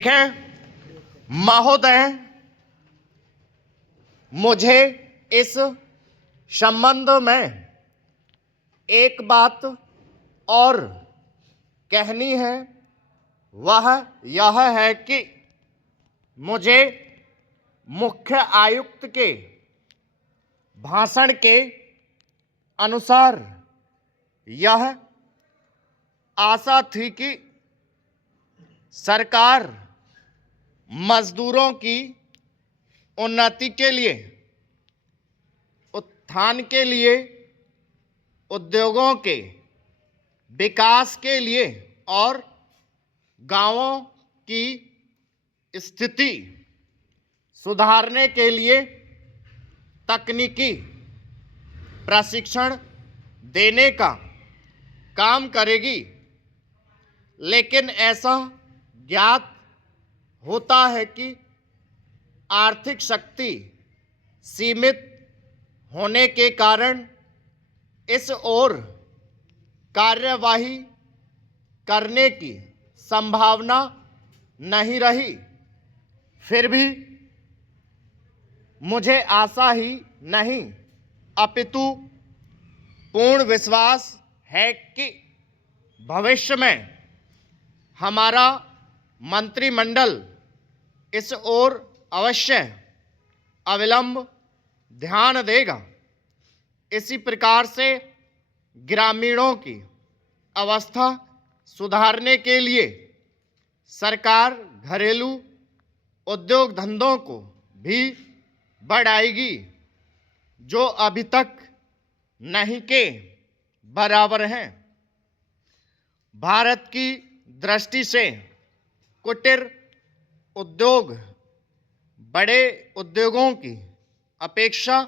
महोदय, मुझे इस संबंध में एक बात और कहनी है। वह यह है कि मुझे मुख्य आयुक्त के भाषण के अनुसार यह आशा थी कि सरकार मजदूरों की उन्नति के लिए, उत्थान के लिए, उद्योगों के विकास के लिए और गांवों की स्थिति सुधारने के लिए तकनीकी प्रशिक्षण देने का काम करेगी। लेकिन ऐसा ज्ञात होता है कि आर्थिक शक्ति सीमित होने के कारण इस ओर कार्यवाही करने की संभावना नहीं रही। फिर भी मुझे आशा ही नहीं अपितु पूर्ण विश्वास है कि भविष्य में हमारा मंत्रिमंडल इस ओर अवश्य अविलंब ध्यान देगा। इसी प्रकार से ग्रामीणों की अवस्था सुधारने के लिए सरकार घरेलू उद्योग धंधों को भी बढ़ाएगी, जो अभी तक नहीं के बराबर हैं। भारत की दृष्टि से कुटीर उद्योग बड़े उद्योगों की अपेक्षा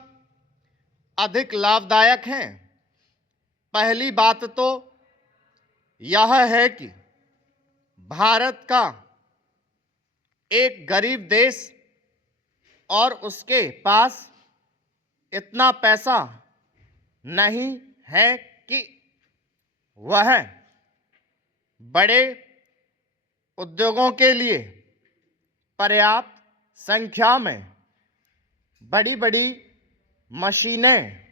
अधिक लाभदायक हैं। पहली बात तो यह है कि भारत का एक गरीब देश और उसके पास इतना पैसा नहीं है कि वह बड़े उद्योगों के लिए पर्याप्त संख्या में बड़ी बड़ी मशीनें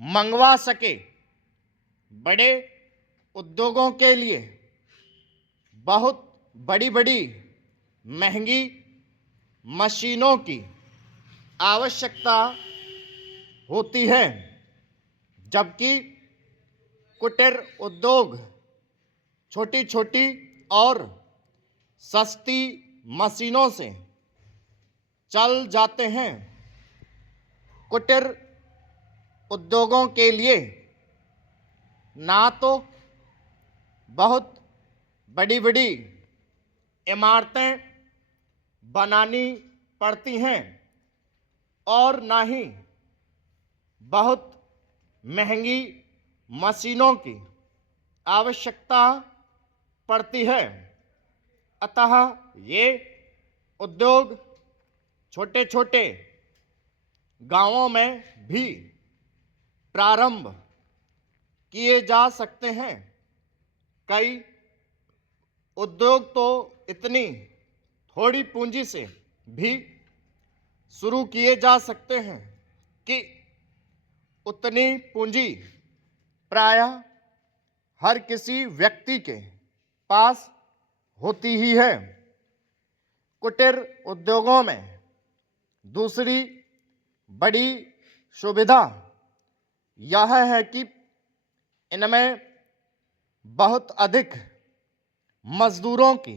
मंगवा सके। बड़े उद्योगों के लिए बहुत बड़ी बड़ी महंगी मशीनों की आवश्यकता होती है, जबकि कुटीर उद्योग छोटी छोटी और सस्ती मशीनों से चल जाते हैं। कुटीर उद्योगों के लिए ना तो बहुत बड़ी बड़ी इमारतें बनानी पड़ती हैं और ना ही बहुत महंगी मशीनों की आवश्यकता पड़ती है। अतः ये उद्योग छोटे छोटे गांवों में भी प्रारंभ किए जा सकते हैं। कई उद्योग तो इतनी थोड़ी पूंजी से भी शुरू किए जा सकते हैं कि उतनी पूंजी प्रायः हर किसी व्यक्ति के पास होती ही है। कुटीर उद्योगों में दूसरी बड़ी सुविधा यह है कि इनमें बहुत अधिक मजदूरों की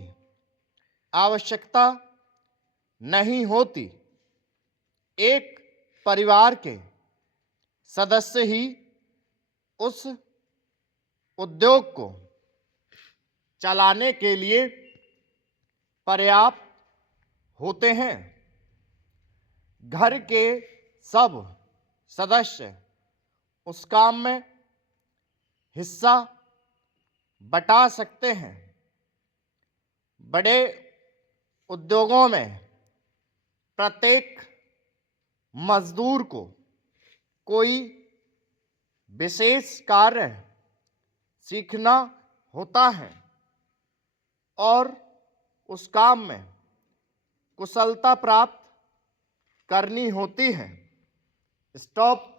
आवश्यकता नहीं होती। एक परिवार के सदस्य ही उस उद्योग को चलाने के लिए पर्याप्त होते हैं। घर के सब सदस्य उस काम में हिस्सा बटा सकते हैं। बड़े उद्योगों में प्रत्येक मजदूर को कोई विशेष कार्य सीखना होता है और उस काम में कुशलता प्राप्त करनी होती है। स्टॉप